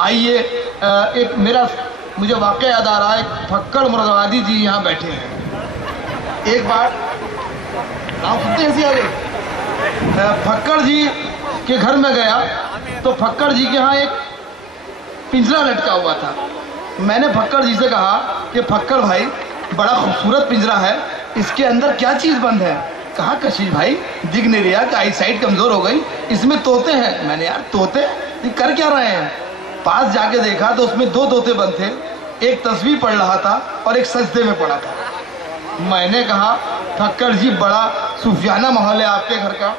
आइए, एक मुझे वाकया याद आ रहा है। फक्कड़ मुरादाबादी जी यहाँ बैठे हैं। एक बार आप सुनते हैं आगे, फक्कड़ जी के घर में गया तो फक्कड़ जी के यहाँ एक पिंजरा लटका हुआ था। मैंने फक्कड़ जी से कहा कि फक्कड़ भाई, बड़ा खूबसूरत पिंजरा है, इसके अंदर क्या चीज़ बंद है? कहा कशिश भाई, दिख नहीं रहा कि आई साइट कमज़ोर हो गई, इसमें तोते हैं। मैंने यार तोते ये कर क्या रहे हैं? पास जाके देखा तो उसमें दो तोते बंद थे, एक तस्वीर पढ़ रहा था और एक सजदे में पड़ा था। मैंने कहा फक्कड़ जी, बड़ा सूफियाना माहौल है आपके घर का,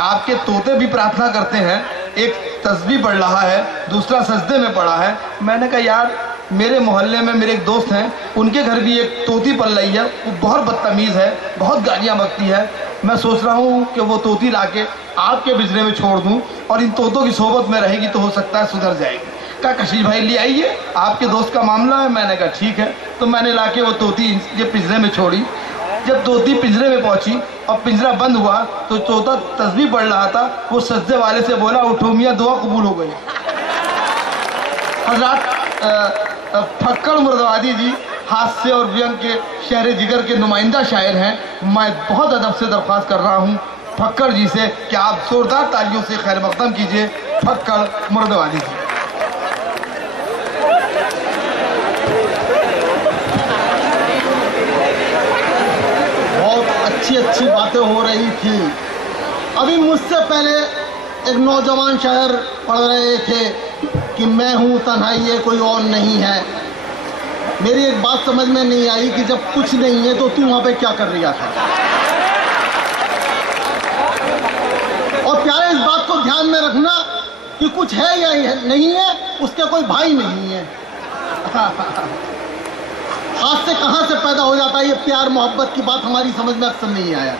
आपके तोते भी प्रार्थना करते हैं, एक तस्बीह पढ़ रहा है, दूसरा सजदे में पड़ा है। मैंने कहा यार, मेरे मोहल्ले में मेरे एक दोस्त हैं, उनके घर भी एक तोती पल रही है, वो बहुत बदतमीज़ है, बहुत गालियाँ बकती है। मैं सोच रहा हूँ कि वो तोती लाके आपके बिजरे में छोड़ दूँ और इन तोतों की सोबत में रहेगी तो हो सकता है सुधर जाएगी। कहा कशिश भाई ले आइए, आपके दोस्त का मामला है। मैंने कहा ठीक है। तो मैंने लाके वो तोती ये पिंजरे में छोड़ी। जब तोती पिंजरे में पहुंची और पिंजरा बंद हुआ तो तोता तस्बीह पढ़ रहा था। वो सजदे वाले से बोला, उठो मियां, दुआ कबूल हो गई। हज़रात, फक्कड़ मुरादाबादी जी हास्य और व्यंग के शहर जिगर के नुमाइंदा शायर हैं। मैं बहुत अदब से दरख्वास्त कर रहा हूँ फक्कड़ जी से कि आप जोरदार तालियों से खैर मकदम कीजिए फक्कड़ मुरादाबादी जी। अच्छी बातें हो रही थी। अभी मुझसे पहले एक नौजवान शायर पढ़ रहे थे कि मैं हूँ तन्हाई, ये कोई और नहीं है। मेरी एक बात समझ में नहीं आई कि जब कुछ नहीं है तो तू वहाँ पे क्या कर रहा था। और प्यारे, इस बात को ध्यान में रखना कि कुछ है या नहीं है, उसके कोई भाई नहीं है। हाथ से कहाँ से पैदा हो जाता है ये प्यार मोहब्बत की बात हमारी समझ में अक्सर नहीं आया।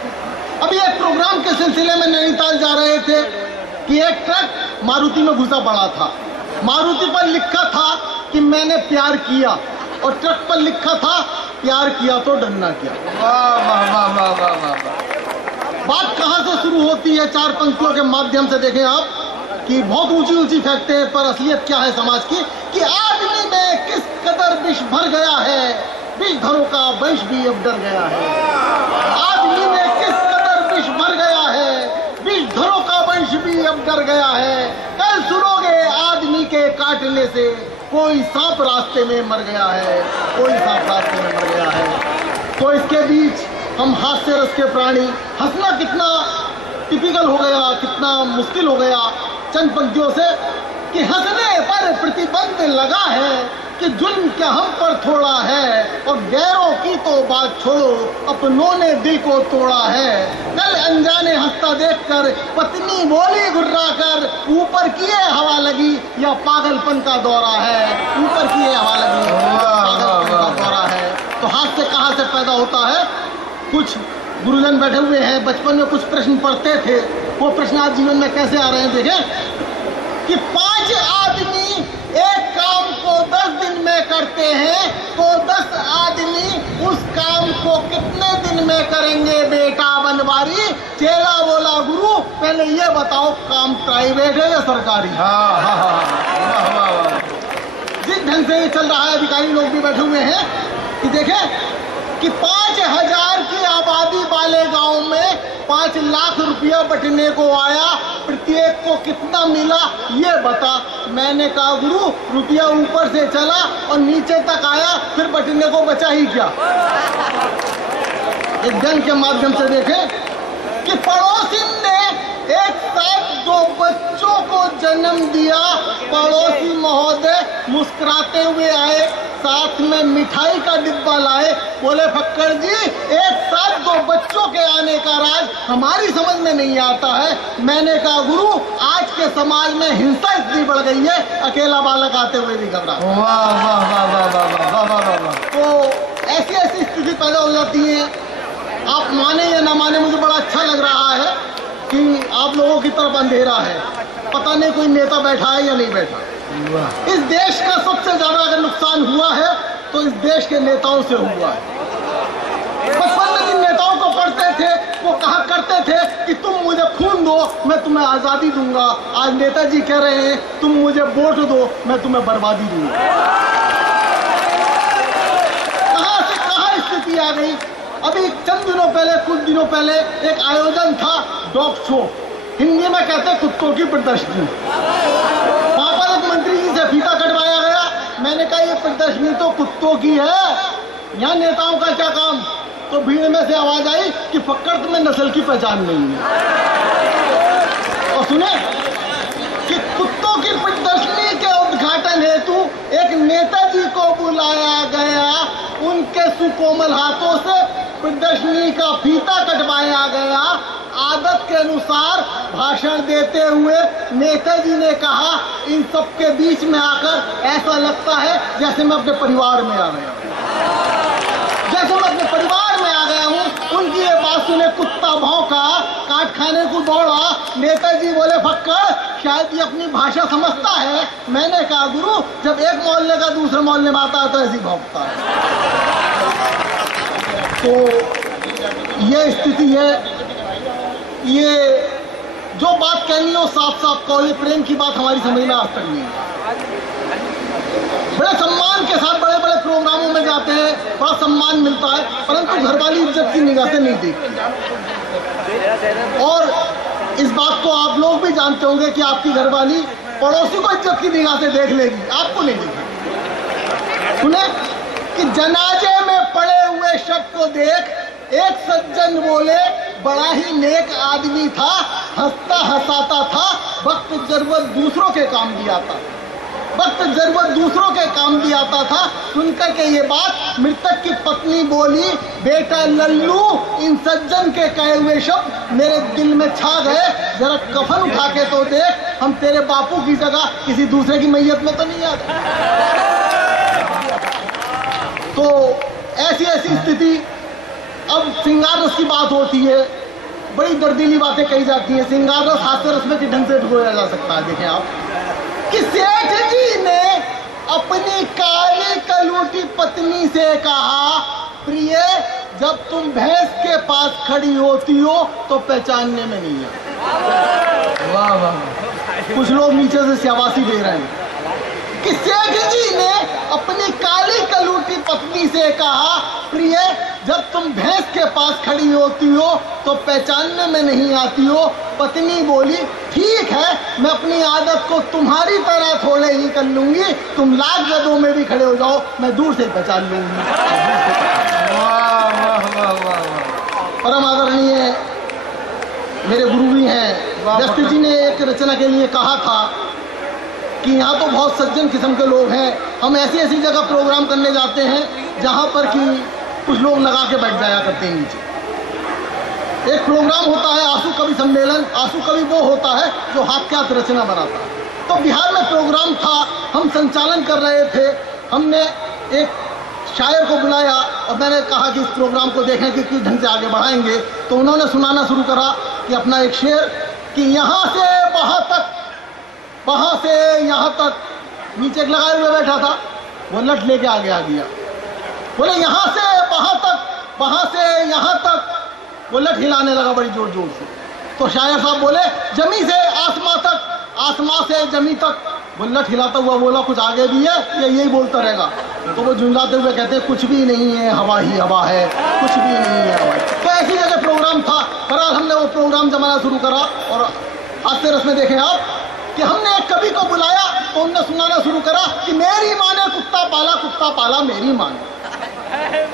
अभी एक प्रोग्राम के सिलसिले में नैनीताल जा रहे थे कि एक ट्रक मारुति में घुसा पड़ा था। मारुति पर लिखा था कि मैंने प्यार किया, और ट्रक पर लिखा था प्यार किया तो डरना क्या। वाह वाह वाह वाह वाह वाह। बात कहाँ से शुरू होती है? चार पंक्तियों के माध्यम से देखें आप कि बहुत ऊंची ऊंची फेंकते हैं, पर असलियत क्या है समाज की कि आदमी में किस कदर विष भर गया है, विषधरों का वंश भी अब डर गया है। आदमी में किस कदर विष भर गया है, विषधरों का वंश भी अब डर गया है। कल सुनोगे आदमी के काटने से कोई सांप रास्ते में मर गया है, कोई सांप रास्ते में मर गया है। तो इसके बीच हम हास्य रस के प्राणी, हंसना कितना टिपिकल हो गया, कितना मुश्किल हो गया चंद पंक्तियों से कि हंसने पर प्रतिबंध लगा है कि जुल्म क्या हम पर थोड़ा है, और गैरों की तो बात छोड़ो, अपनों ने दिल को तोड़ा है। कल अनजाने हंसता देखकर पत्नी बोली घुर्रा कर, ऊपर किए हवा लगी या पागलपन का दौरा है। ऊपर किए हवा लगी पागलपन का दौरा है। तो हास्य कहाँ से पैदा होता है? कुछ गुरुजन बैठे हुए हैं, बचपन में कुछ प्रश्न पढ़ते थे, वो प्रश्न आज जीवन में कैसे आ रहे हैं देखें कि 5 आदमी एक काम को 10 दिन में करते हैं तो 10 आदमी उस काम को कितने दिन में करेंगे बेटा बनवारी। चेला बोला गुरु, पहले ये बताओ काम प्राइवेट है या सरकारी? जिस ढंग से ये चल रहा है, अधिकारी लोग भी बैठे हुए हैं कि देखें कि 5000 की आबादी वाले गांव में 5 लाख रुपया बटने को आया, प्रत्येक को कितना मिला ये बता। मैंने कहा गुरु, रुपया ऊपर से चला और नीचे तक आया, फिर बटने को बचा ही क्या। एक व्यंग के माध्यम से देखें कि पड़ोसी ने एक साथ 2 बच्चों को जन्म दिया। पड़ोसी महोदय मुस्कुराते हुए आए, साथ में मिठाई का डिब्बा लाए, बोले फक्कड़ जी, एक साथ 2 बच्चों के आने का राज हमारी समझ में नहीं आता है। मैंने कहा गुरु, आज के समाज में हिंसा इतनी बढ़ गई है, अकेला बालक आते हुए भी घबरा। तो ऐसी स्थिति पैदा हो जाती है। आप माने या ना माने, मुझे बड़ा अच्छा लग रहा है कि आप लोगों की तरफ अंधेरा है। पता नहीं कोई नेता बैठा है या नहीं बैठा। इस देश का सबसे ज्यादा अगर नुकसान हुआ है तो इस देश के नेताओं से हुआ है। बचपन में जिन नेताओं को पढ़ते थे वो कहा करते थे कि तुम मुझे खून दो मैं तुम्हें आजादी दूंगा। आज नेताजी कह रहे हैं तुम मुझे वोट दो मैं तुम्हें बर्बादी दूंगा। कहां से कहां स्थिति आ गई। अभी चंद दिनों पहले, कुछ दिनों पहले एक आयोजन था डॉग शो, हिंदी में कहते हैं कुत्तों की प्रदर्शनी। वहां पर एक मंत्री जी से फीता कटवाया गया। मैंने कहा ये प्रदर्शनी तो कुत्तों की है, यहाँ नेताओं का क्या काम। तो भीड़ में से आवाज आई कि फक्कड़ तुम्हें नस्ल की पहचान नहीं है। और सुने कि कुत्तों की प्रदर्शनी के उद्घाटन हेतु एक नेताजी को बुलाया गया, उनके सुकोमल हाथों से प्रदर्शनी का फीता कटवाया गया। आदत के अनुसार भाषण देते हुए नेताजी ने कहा इन सब के बीच में आकर ऐसा लगता है जैसे मैं अपने परिवार में आ गया, जैसे मैं अपने परिवार में आ गया हूं। उनकी ये बात सुने कुत्ता भौंका, काट खाने को दौड़ा। नेताजी बोले फक्कड़ शायद ये अपनी भाषा समझता है। मैंने कहा गुरु जब एक मोहल्ले का दूसरे मोहल्ले में आता है तो ऐसी भौंकता है। तो ये स्थिति है। ये जो बात कहनी हो साफ साफ कहो, ये प्रेम की बात हमारी समझ में आज तक नहीं है। बड़े सम्मान के साथ बड़े बड़े प्रोग्रामों में जाते हैं, बड़ा सम्मान मिलता है, परंतु घरवाली इज्जत की निगाह से नहीं देखती। और इस बात को आप लोग भी जानते होंगे कि आपकी घरवाली पड़ोसी को इज्जत की निगाह से देख लेगी, आपको नहीं देखेगी। सुने कि जनाजे में पड़े हुए शख्स को देख एक सज्जन बोले बड़ा ही नेक आदमी था, हंसता हंसाता था, वक्त जरूरत दूसरों के काम भी आता था, वक्त जरूरत दूसरों के काम भी आता था। सुनकर के ये बात मृतक की पत्नी बोली बेटा लल्लू इन सज्जन के कहे हुए शब्द मेरे दिल में छा गए, जरा कफन उठा के तो देख हम तेरे बापू की जगह किसी दूसरे की मैयत में तो नहीं आते। तो ऐसी ऐसी स्थिति। अब सिंगार रस की बात होती है, बड़ी दर्दीली बातें कही जाती हैं। सिंगार रस हास्य रस में किस ढंग से ढोया जा सकता है। देखें आप कि सेठ जी ने अपनी काली कलूटी पत्नी से कहा प्रिय जब तुम भैंस के पास खड़ी होती हो तो पहचानने में नहीं है। वाह वाह। कुछ लोग नीचे से शाबाशी दे रहे हैं कि सेठ जी ने अपनी काली कलूटी पत्नी से कहा प्रिय जब तुम भैंस के पास खड़ी होती हो तो पहचानने में नहीं आती हो। पत्नी बोली ठीक है मैं अपनी आदत को तुम्हारी तरह थोड़े ही कर लूंगी, तुम लाख गधों में भी खड़े हो जाओ मैं दूर से ही पहचान लूंगी। परम आदरणीय मेरे गुरु भी हैं, जस्ट जी ने एक रचना के लिए कहा था कि यहाँ तो बहुत सज्जन किस्म के लोग हैं, हम ऐसी ऐसी जगह प्रोग्राम करने जाते हैं जहाँ पर कि कुछ लोग लगा के बैठ जाया करते हैं नीचे। एक प्रोग्राम होता है आंसू कवि सम्मेलन, आंसू कवि वो होता है जो हाथ के हाथ रचना बनाता है। तो बिहार में प्रोग्राम था, हम संचालन कर रहे थे, हमने एक शायर को बुलाया और मैंने कहा कि इस प्रोग्राम को देखें कि किस ढंग से आगे बढ़ाएंगे। तो उन्होंने सुनाना शुरू करा कि अपना एक शेर कि यहाँ से वहाँ तक, वहाँ से यहाँ तक, नीचे लगाए हुए बैठा था वो लट लेके आगे आ गया, बोले यहाँ से वहाँ तक, वहाँ से यहाँ तक, वो लट हिलाने लगा बड़ी जोर जोर से। तो शायर साहब बोले जमी से आसमां तक, आसमां से जमी तक। वो लट हिलाता हुआ बोला कुछ आगे भी है या यही बोलता रहेगा। तो वो झुंझलाते हुए कहते हैं कुछ भी नहीं है हवा ही हवा है, कुछ भी नहीं है हवा। तो ऐसी जगह प्रोग्राम था। बहरहाल हमने वो प्रोग्राम जमाना शुरू करा और हास्य रस में देखें आप कि हमने एक कवि को बुलाया तो उनने सुनाना शुरू करा कि मेरी माँ ने कुत्ता पाला मेरी माँ ने,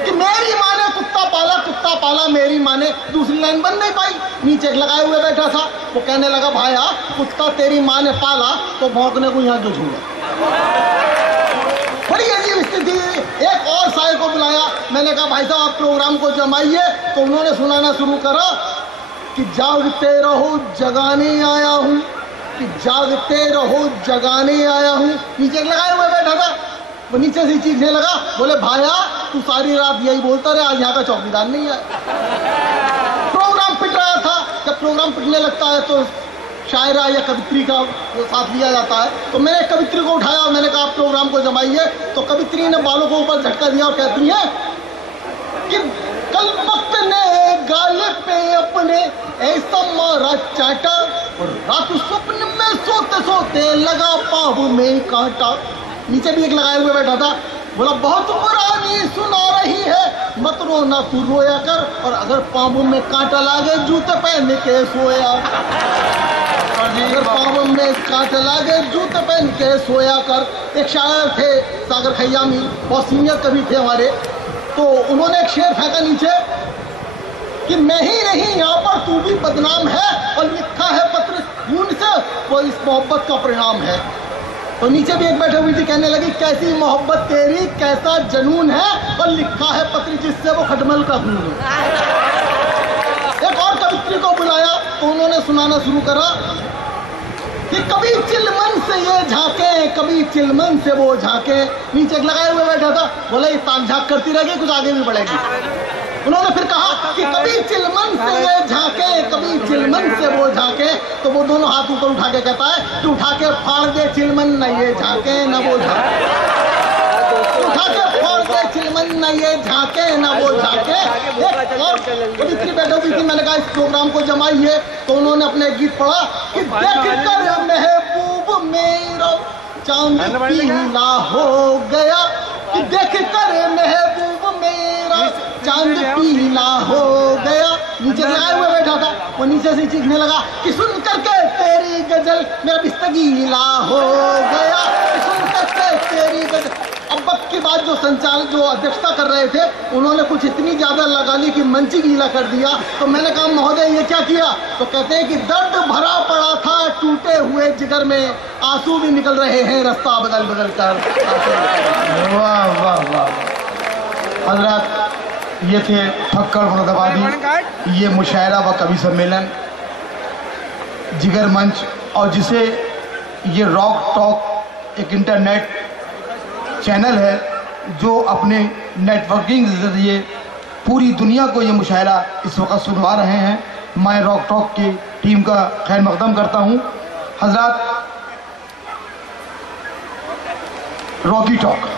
कि मेरी माँ ने कुत्ता पाला मेरी माँ ने। दूसरी लाइन बन नहीं पाई, नीचे लगाए हुए बैठा था, वो कहने लगा भाया कुत्ता तेरी माँ ने पाला तो भौंकने को यहाँ जो झूला। बड़ी अजीब स्थिति। एक और शायर को बुलाया, मैंने कहा भाई साहब आप प्रोग्राम को जमाइए। तो उन्होंने सुनाना शुरू करा कि जागते रहो जगाने आया हूँ, कि जागते रहो जगाने आया हूँ। नीचे लगाए हुए बैठा था, वो नीचे से चीखने लगा, बोले भाया तू सारी रात यही बोलता रहे, आज यहाँ का चौकीदार नहीं है। प्रोग्राम पिट रहा था। जब प्रोग्राम पिटने लगता है तो शायरा या कवित्री का साथ लिया जाता है। तो मैंने कवित्री को उठाया और मैंने कहा आप प्रोग्राम को जमाइए। तो कवित्री ने बालों को ऊपर झटका दिया और कहती है कि कल वक्त वक्त ने गाल पे अपने ऐसा मारा चाटा और रात स्वप्न में सोते सोते लगा पाँव में कांटा। नीचे भी एक लगाए हुए बैठा था, बोला बहुत पुरानी सुना रही है, मत रोना तू रोया कर, और अगर पाँव में कांटा लागे जूते पहन के सोया। अगर पाँव में कांटा लागे जूते पहन के सोया कर। एक शायर थे सागर खयामी, बहुत सीनियर कवि थे हमारे, तो उन्होंने एक शेर फेंका नीचे कि मैं ही नहीं यहाँ पर तू भी बदनाम है, और लिखा है पत्र खून से वो इस मोहब्बत का परिणाम है। तो नीचे भी एक बैठे हुई थी, कहने लगी कैसी मोहब्बत तेरी कैसा जनून है, और लिखा है पत्र जिससे वो खटमल का खून है। एक और कवित्री को बुलाया तो उन्होंने सुनाना शुरू करा कि कभी चिलमन से ये झांके, कभी चिलमन से वो झांके। नीचे एक लगाए हुए बैठा था, बोला ये ताक झांक करती रहेगी, कुछ आगे भी बढ़ेगी। उन्होंने फिर कहा कि कभी चिलमन से ये झांके, कभी चिलमन से वो झांके। तो वो दोनों हाथ ऊपर उठा के कहता है कि उठा के फाड़ दे चिलमन, न ये झांके न वो झांके। उठा के फाड़ दे चिलमन, न ये झांके न वो झांके। एक और कवित्री बैठी हुई थी, मैंने कहा इस प्रोग्राम को जमाइए, तो उन्होंने अपने गीत पढ़ा कि देख कर महबूब मेरा चांद पीला हो गया, कि देख कर महबूब मेरा चांद पीला हो गया। नीचे लगाए हुए बैठा था, वो नीचे से चीखने लगा कि सुन करके तेरी गजल मेरा बिस्तर गीला हो गया, कि सुन करके तेरी गजल। अब वक्त की बात जो अध्यक्षता कर रहे थे, उन्होंने कुछ इतनी ज्यादा लगा ली कि मंच ही गीला कर दिया। तो मैंने कहा महोदय ये क्या किया? तो कहते हैं कि दर्द भरा पड़ा था टूटे हुए जिगर में, आंसू भी निकल रहे हैं रास्ता बदल बदल कर। वाह वाह वाह हजरत, ये थे फक्कड़ मुरादाबादी, ये मुशायरा व कवि सम्मेलन जिगर मंच, और जिसे ये रॉक टॉक एक इंटरनेट चैनल है जो अपने नेटवर्किंग के जरिए पूरी दुनिया को ये मुशायरा इस वक्त सुनवा रहे हैं। मैं रॉक टॉक की टीम का खैर मकदम करता हूँ। हजरत, रॉकी टॉक